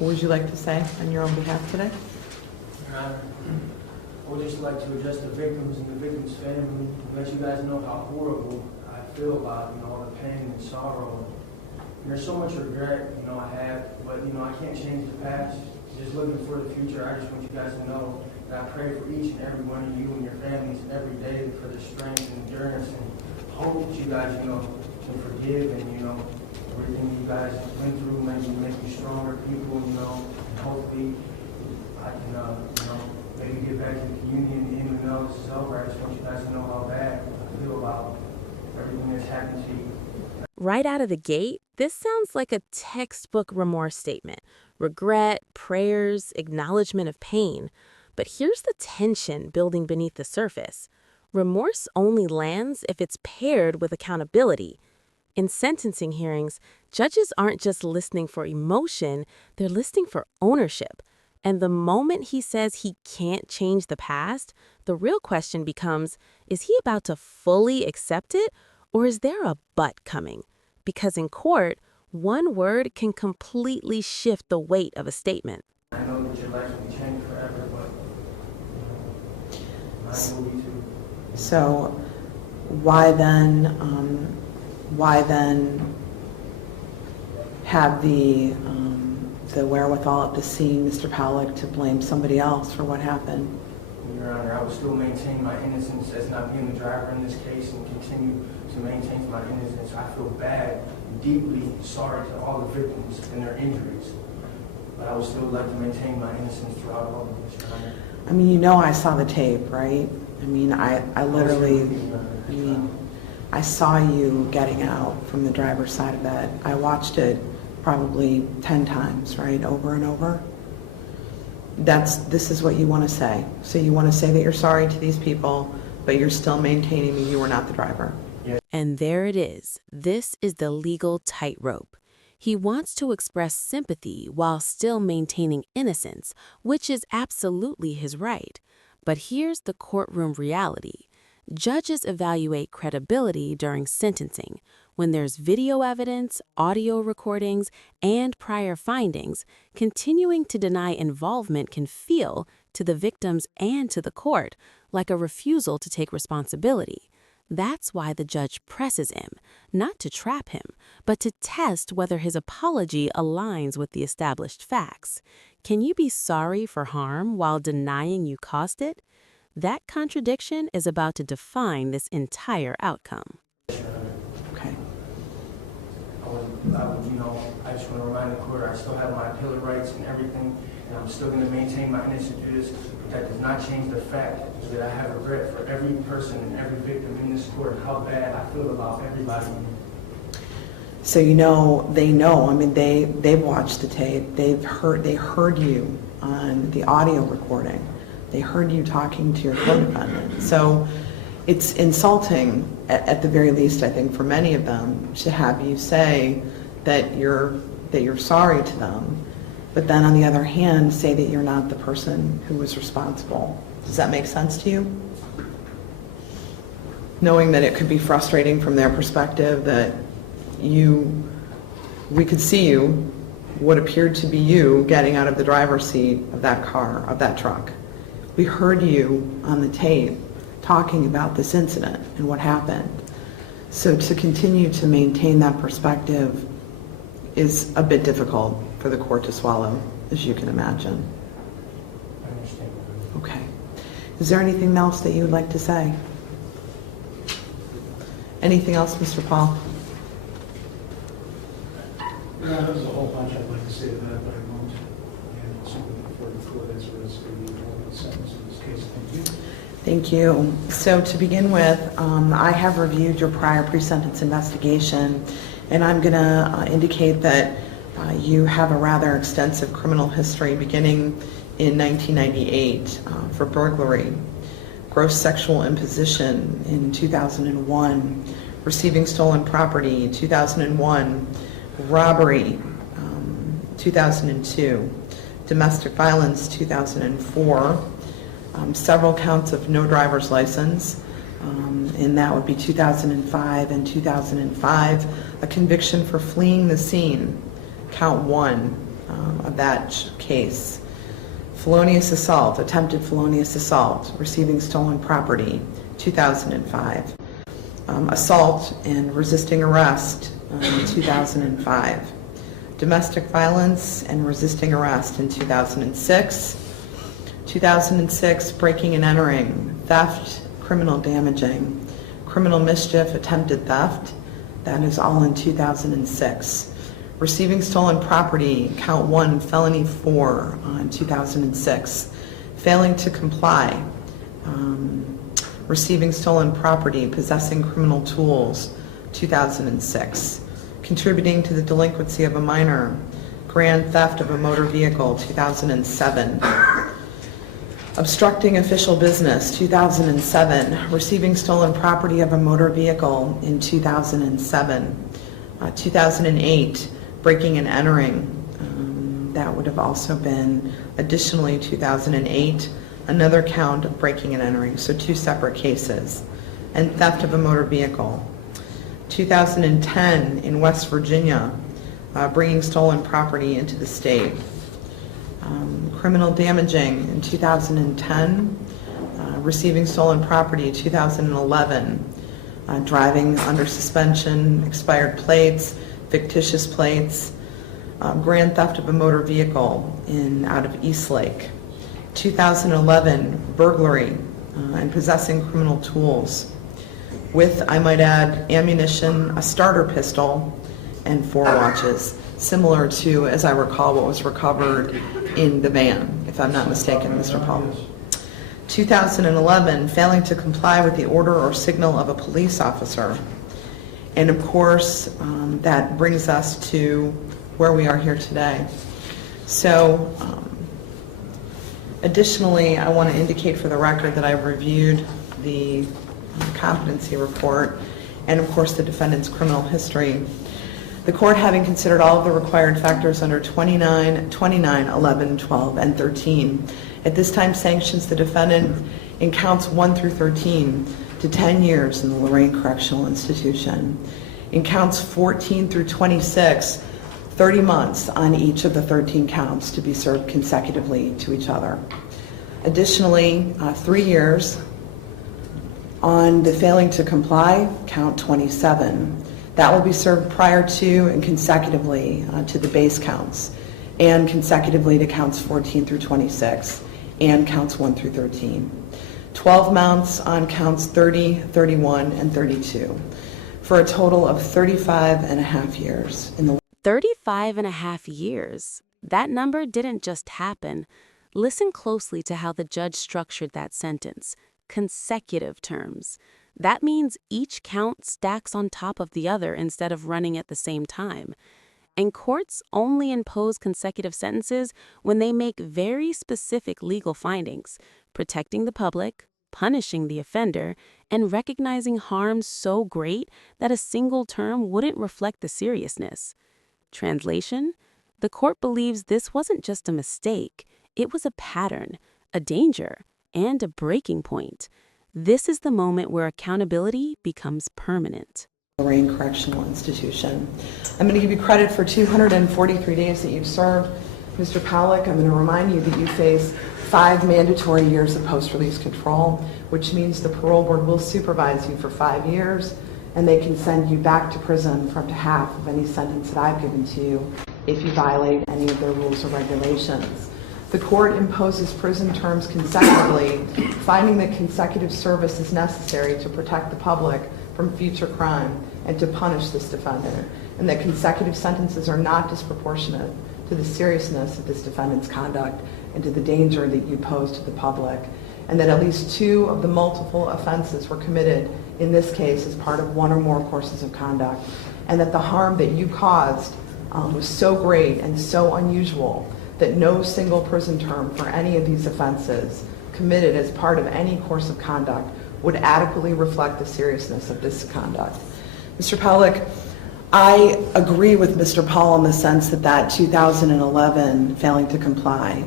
What would you like to say on your own behalf today? Your Honor, I would just like to address the victims and the victims' family and let you guys know how horrible I feel about, all the pain and sorrow. And there's so much regret, I have, but, I can't change the past. Just looking for the future, I just want you guys to know that I pray for each and every one of you and your families every day for the strength and endurance and hope that you guys, can forgive and, everything you guys went through make you stronger people, and hopefully I can, maybe get back to the community, even though this is over. I just want you guys to know how bad I feel about everything that's happened to you. Right out of the gate, this sounds like a textbook remorse statement. Regret, prayers, acknowledgement of pain. But here's the tension building beneath the surface. Remorse only lands if it's paired with accountability. In sentencing hearings, judges aren't just listening for emotion, they're listening for ownership. And the moment he says he can't change the past, the real question becomes, is he about to fully accept it, or is there a but coming? Because in court, one word can completely shift the weight of a statement. I know that your life will change forever, but mine will be too. So why then have the wherewithal at the scene, Mr. Pollack, to blame somebody else for what happened? Your Honor, I will still maintain my innocence as not being the driver in this case and continue to maintain my innocence. I feel bad, deeply sorry to all the victims and their injuries, but I would still like to maintain my innocence throughout all of this, Your Honor. I mean, I saw the tape, right? I mean, I literally, I saw you getting out from the driver's side of that. I watched it probably 10 times, right, over and over. This is what you want to say. So you want to say that you're sorry to these people, but you're still maintaining that you were not the driver. And there it is. This is the legal tightrope. He wants to express sympathy while still maintaining innocence, which is absolutely his right. But here's the courtroom reality. Judges evaluate credibility during sentencing. When there's video evidence, audio recordings, and prior findings, continuing to deny involvement can feel, to the victims and to the court, like a refusal to take responsibility. That's why the judge presses him, not to trap him, but to test whether his apology aligns with the established facts. Can you be sorry for harm while denying you caused it? That contradiction is about to define this entire outcome. Okay. I just want to remind the court I still have my appellate rights and everything, and I'm still going to maintain my innocence through this. But that does not change the fact that I have regret for every person and every victim in this court, how bad I feel about everybody. So they know. I mean, they've watched the tape. They heard you on the audio recording. They heard you talking to your co-defendant. So it's insulting, at the very least, I think, for many of them, to have you say that you're sorry to them, but then on the other hand, say that you're not the person who was responsible. Does that make sense to you? Knowing that it could be frustrating from their perspective, that we could see you, what appeared to be you, getting out of the driver's seat of that car, of that truck. We heard you on the tape talking about this incident and what happened. So to continue to maintain that perspective is a bit difficult for the court to swallow, as you can imagine. I understand. Okay. Is there anything else that you would like to say? Anything else, Mr. Paul? No, there's a whole bunch I'd like to say to that, but I won't. And also before the court as well as the ultimate sentence in this case. Thank you. Thank you. So to begin with, I have reviewed your prior pre-sentence investigation, and I'm going to indicate that you have a rather extensive criminal history beginning in 1998 for burglary, gross sexual imposition in 2001, receiving stolen property 2001, robbery 2002, domestic violence 2004, several counts of no driver's license, and that would be 2005 and 2005, a conviction for fleeing the scene, count 1, of that case. Felonious assault, attempted felonious assault, receiving stolen property, 2005. Assault and resisting arrest, 2005. Domestic violence and resisting arrest in 2006. 2006, breaking and entering, theft, criminal damaging, criminal mischief, attempted theft, that is all in 2006. Receiving stolen property, count 1, felony 4 in 2006. Failing to comply, receiving stolen property, possessing criminal tools, 2006. Contributing to the delinquency of a minor, grand theft of a motor vehicle, 2007. Obstructing official business, 2007. Receiving stolen property of a motor vehicle in 2007. 2008, breaking and entering. That would have also been additionally 2008, another count of breaking and entering, so 2 separate cases. And theft of a motor vehicle. 2010 in West Virginia, bringing stolen property into the state. Criminal damaging in 2010, receiving stolen property 2011, driving under suspension, expired plates, fictitious plates, grand theft of a motor vehicle out of Eastlake. 2011, burglary and possessing criminal tools with, I might add, ammunition, a starter pistol, and 4 watches, similar to, as I recall, what was recovered in the van, if I'm not mistaken, Mr. Paul. 2011, failing to comply with the order or signal of a police officer. And of course, that brings us to where we are here today. So, additionally, I want to indicate for the record that I've reviewed the competency report and, of course, the defendant's criminal history. The court, having considered all of the required factors under 29, 11, 12, and 13, at this time sanctions the defendant in counts 1 through 13 to 10 years in the Lorraine Correctional Institution. In counts 14 through 26, 30 months on each of the 13 counts to be served consecutively to each other. Additionally, 3 years on the failing to comply, count 27. That will be served prior to and consecutively to the base counts, and consecutively to counts 14 through 26, and counts 1 through 13. 12 months on counts 30, 31, and 32, for a total of 35 and a half years. 35 and a half years. That number didn't just happen. Listen closely to how the judge structured that sentence. Consecutive terms. That means each count stacks on top of the other instead of running at the same time. And courts only impose consecutive sentences when they make very specific legal findings, protecting the public, punishing the offender, and recognizing harm so great that a single term wouldn't reflect the seriousness. Translation: the court believes this wasn't just a mistake, it was a pattern, a danger, and a breaking point. This is the moment where accountability becomes permanent. Lorraine Correctional Institution. I'm going to give you credit for 243 days that you've served. Mr. Pollack, I'm going to remind you that you face 5 mandatory years of post-release control, which means the parole board will supervise you for 5 years, and they can send you back to prison for up to half of any sentence that I've given to you if you violate any of their rules or regulations. The court imposes prison terms consecutively, finding that consecutive service is necessary to protect the public from future crime and to punish this defendant, and that consecutive sentences are not disproportionate to the seriousness of this defendant's conduct and to the danger that you pose to the public, and that at least 2 of the multiple offenses were committed in this case as part of 1 or more courses of conduct, and that the harm that you caused was so great and so unusual that no single prison term for any of these offenses committed as part of any course of conduct would adequately reflect the seriousness of this conduct. Mr. Pollack, I agree with Mr. Paul in the sense that 2011 failing to comply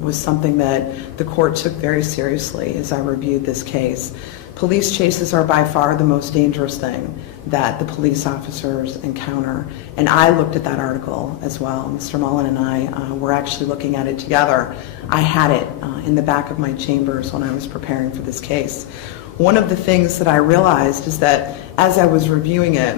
was something that the court took very seriously as I reviewed this case. Police chases are by far the most dangerous thing that the police officers encounter. And I looked at that article as well. Mr. Mullen and I were actually looking at it together. I had it in the back of my chambers when I was preparing for this case. One of the things that I realized is that as I was reviewing it,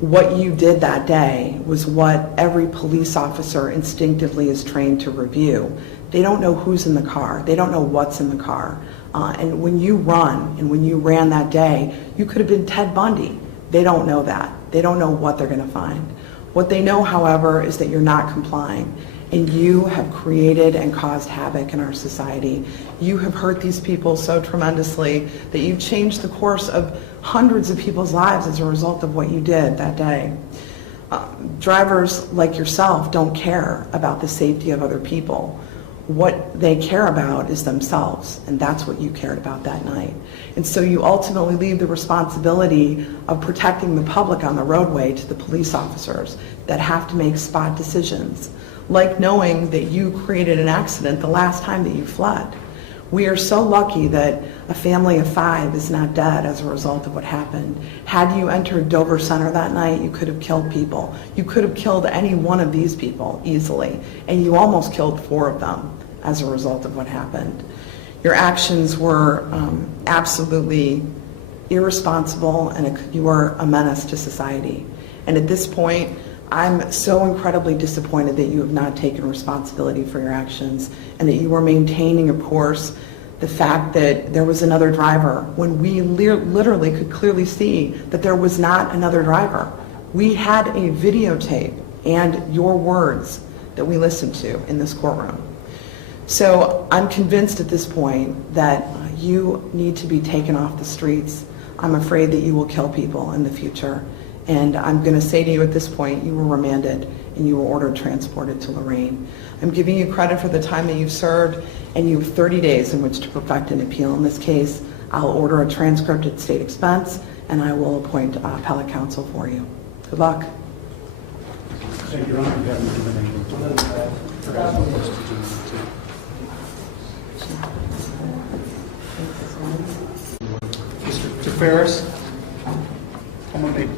what you did that day was what every police officer instinctively is trained to review. They don't know who's in the car. They don't know what's in the car. And when you run, and when you ran that day, you could have been Ted Bundy. They don't know that. They don't know what they're going to find. What they know, however, is that you're not complying. And you have created and caused havoc in our society. You have hurt these people so tremendously that you've changed the course of hundreds of people's lives as a result of what you did that day. Drivers like yourself don't care about the safety of other people. What they care about is themselves, and that's what you cared about that night. And so you ultimately leave the responsibility of protecting the public on the roadway to the police officers that have to make spot decisions, like knowing that you created an accident the last time that you fled. We are so lucky that a family of 5 is not dead as a result of what happened. Had you entered Dover Center that night, you could have killed people. You could have killed any one of these people easily, and you almost killed 4 of them as a result of what happened. Your actions were absolutely irresponsible, and you were a menace to society. And at this point, I'm so incredibly disappointed that you have not taken responsibility for your actions and that you are maintaining, of course, the fact that there was another driver when we literally could clearly see that there was not another driver. We had a videotape and your words that we listened to in this courtroom. So I'm convinced at this point that you need to be taken off the streets. I'm afraid that you will kill people in the future. And I'm going to say to you at this point, you were remanded and you were ordered transported to Lorraine. I'm giving you credit for the time that you've served, and you have 30 days in which to perfect an appeal in this case. I'll order a transcript at state expense, and I will appoint appellate counsel for you. Good luck. Thank you, Your Honor. You have Mr. Ferris, I'm going to make